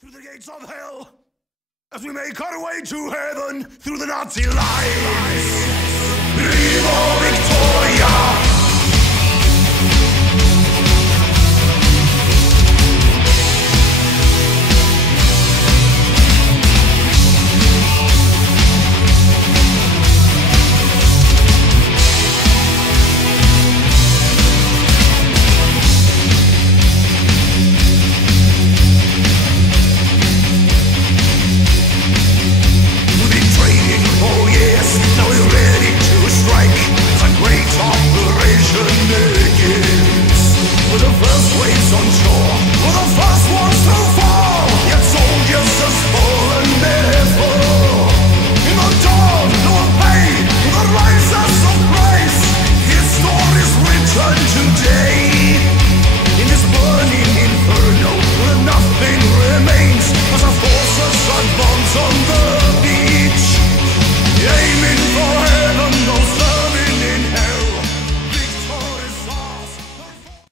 Through the gates of hell, as we make our way to heaven, through the Nazi lines. Viva Victoria!